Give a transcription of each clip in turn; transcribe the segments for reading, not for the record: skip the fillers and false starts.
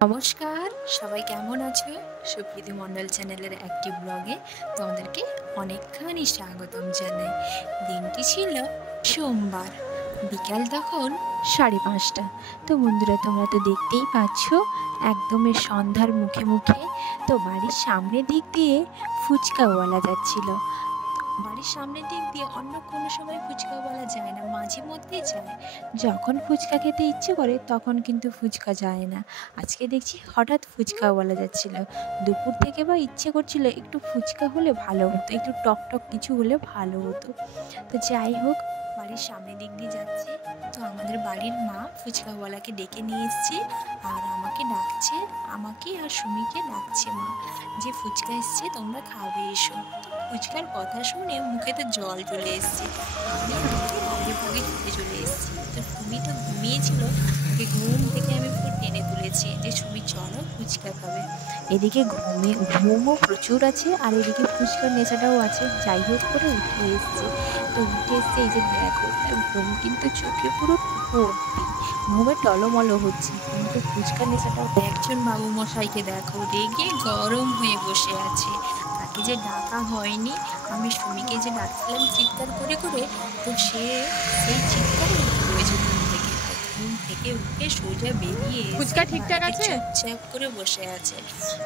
নমস্কার, সবাই কেমন আছো? সুপ্রীতি মণ্ডল চ্যানেলের একটি ব্লগে তোমাদেরকে অনেকখানি স্বাগতম জানাই। দিনটি ছিল সোমবার, বিকাল তখন 5:30। তো বন্ধুরা, তোমরা তো দেখতেই পাচ্ছ একদমই সন্ধ্যার মুখে মুখে তো বাড়ির সামনের দিক দিয়ে ফুচকাওয়ালা যাচ্ছিল। বাড়ির সামনের দিক দিয়ে অন্য কোনো সময় ফুচকাওয়ালা যায় না, মাঝে মধ্যেই যায়। যখন ফুচকা খেতে ইচ্ছে করে তখন কিন্তু ফুচকা যায় না। আজকে দেখছি হঠাৎ ফুচকাওয়ালা যাচ্ছিল। দুপুর থেকে বা ইচ্ছে করছিল একটু ফুচকা হলে ভালো হতো, একটু টক টক কিছু হলে ভালো হতো। তো যাই হোক, বাড়ির সামনের দিক দিয়ে যাচ্ছে। তো আমাদের বাড়ির মা ফুচকাওয়ালাকে ডেকে নিয়ে এসছে আর আমাকে ডাকছে, আমাকে আর সুমিকে ডাকছে মা, যে ফুচকা এসছে, তোমরা খাবে এসো। ফুচকার কথা শুনে মুখে তো জল চলে এসছে। আমি আগে ভাগে খেতে চলে এসেছি। তো সুমি তো ঘুমিয়েছিল, ওকে ঘুম থেকে আমি পুরো টেনে তুলেছি যে সুমি চলো ফুচকা খাবে। এদিকে ঘুমও প্রচুর আছে আর এদিকে ফুচকার নেশাটাও আছে। যাই হোক করে উঠে এসছে। তো উঠে এসছে, এই যে দেখো ঘুম কিন্তু চোখে পুরো ভর্তি, ঘুমে টলমলো হচ্ছে, কিন্তু ফুচকার নেশাটাও। একজন বাবু মশাইকে দেখো রেগে গরম হয়ে বসে আছে, তাকে যে ডাকা হয়নি। আমি সুমিকে যে ডাকছিলাম চিৎকার করে করে, তো সে সেই চিৎকারে উঠে পড়েছে ঘুম থেকে উঠে সোজা বেরিয়ে ফুচকা ঠিকঠাক আছে, চুপচাপ করে বসে আছে।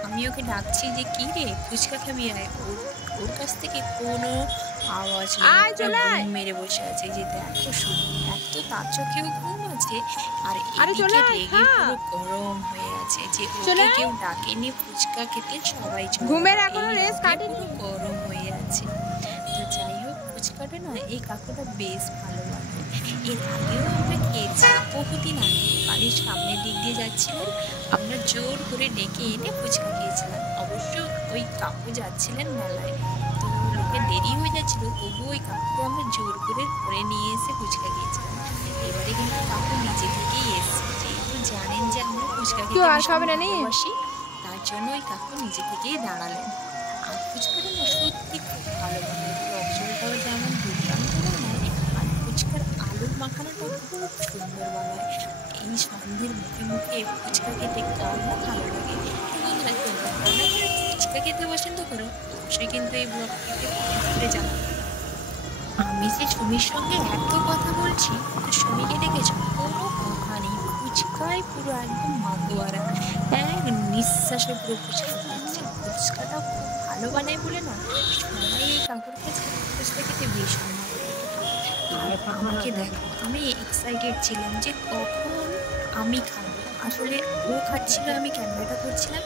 আমি ওকে ডাকছি যে কি রে ফুচকা খাবি আয়, ওর কাছ থেকে কোনো আওয়াজ নেই, ঘুম মেরে বসে আছে। যে দেখো শুধু এত তার চোখেও ঘুম আছে আর এদিকে রেগে পুরো গরম হয়ে আছে যে ওকে কেউ ডাকেনি ফুচকা খেতে, সবাই ঘুমের এখনো রেস্ট কাটেনি, গরম হয়ে আছে। তো যাই হোক, ফুচকাটা না এই কাকুটা বেশ ভালো লাগে। এর আগেও আমরা খেয়েছি, বহুদিন আগে বাড়ির সামনের দিক দিয়ে যাচ্ছিলেন, আমরা জোর করে ডেকে এনে ফুচকা খেয়েছিলাম। অবশ্য ওই কাকু যাচ্ছিলেন মেলায়, তো লোকের দেরি হয়ে যাচ্ছিল, তবুও ওই কাকুকে আমরা জোর করে ধরে নিয়ে এসে ফুচকা খেয়েছিলাম। এবারে কিন্তু কাকু নিজে থেকেই এসছে, যেহেতু জানেন যে আমরা ফুচকা খেতে ভালোবাসি, তার জন্য ওই কাকু নিজে থেকেই দাঁড়ালেন। আর ফুচকাটা না সত্যি খুব ভালো বানায়, টক ঝোলটাও যেমন দুর্দান্ত বানায়, আর ফুচকার আলুর মাখানাটাও খুব সুন্দর বানায়। এই সন্ধ্যের মুখে মুখে ফুচকা খেতে কার না ভালো লাগে। তো বন্ধুরা, তোমরা কারা কারা ফুচকা খেতে পছন্দ করো অবশ্যই কিন্তু এই ব্লগটিতে কমেন্ট করে জানাবে। আমি যে সুমির সঙ্গে এত কথা বলছি, তো সুমিকে দেখেছো কোনো কথা নেই, ফুচকায় পুরো একদম মাতোয়ারা, এক নিঃশ্বাসে পুরো ফুচকা খাচ্ছে। ফুচকাটা খুব ভালো বানায় বলে না সবাই এই কাকুর কাছে ফুচকা খেতে ভীষণ ভালো লাগে। আর আমাকে দেখো, আমি এক্সাইটেড ছিলাম যে কখন আমি খাবো। আসলে ও খাচ্ছিল, আমি ক্যামেরাটা করছিলাম,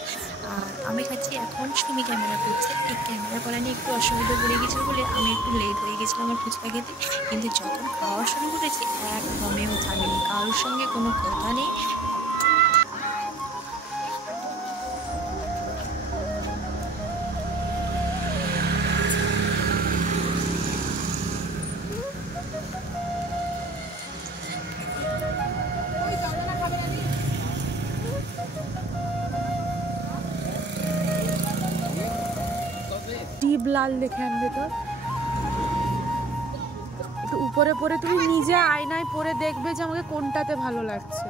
আর আমি খাচ্ছি, এখন সুমি ক্যামেরা করছে। এই ক্যামেরা করা নিয়ে একটু অসুবিধা পড়ে গেছিলো বলে আমি একটু লেট হয়ে গেছিলাম আমার ফুচকা খেতে। কিন্তু যখন খাওয়া শুরু করেছি একদমেও থামেনি, কারোর সঙ্গে কোনো কথা নেই। টিপ লাল দেখে আনবে তোর একটু উপরে পরে, তুমি নিজে আয়নায় পরে দেখবে যে আমাকে কোনটাতে ভালো লাগছে।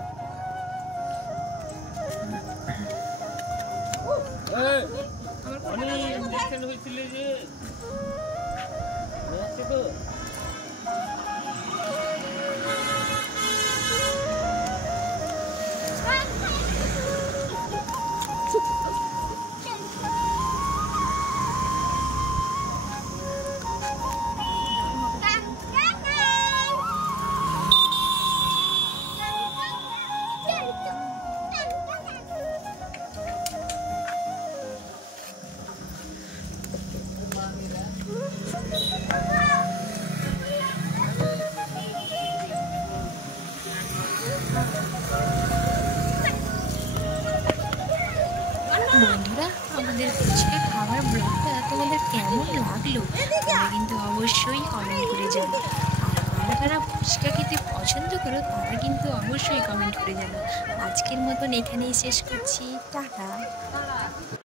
বন্ধুরা, আমাদের ফুচকা খাওয়ার ব্লগটা তোমাদের কেমন লাগলো তোমরা কিন্তু অবশ্যই কমেন্ট করে জানাও। আর যারা ফুচকা খেতে পছন্দ করো তারা কিন্তু অবশ্যই কমেন্ট করে জানাও। আজকের মতন এখানেই শেষ করছি, টাটা।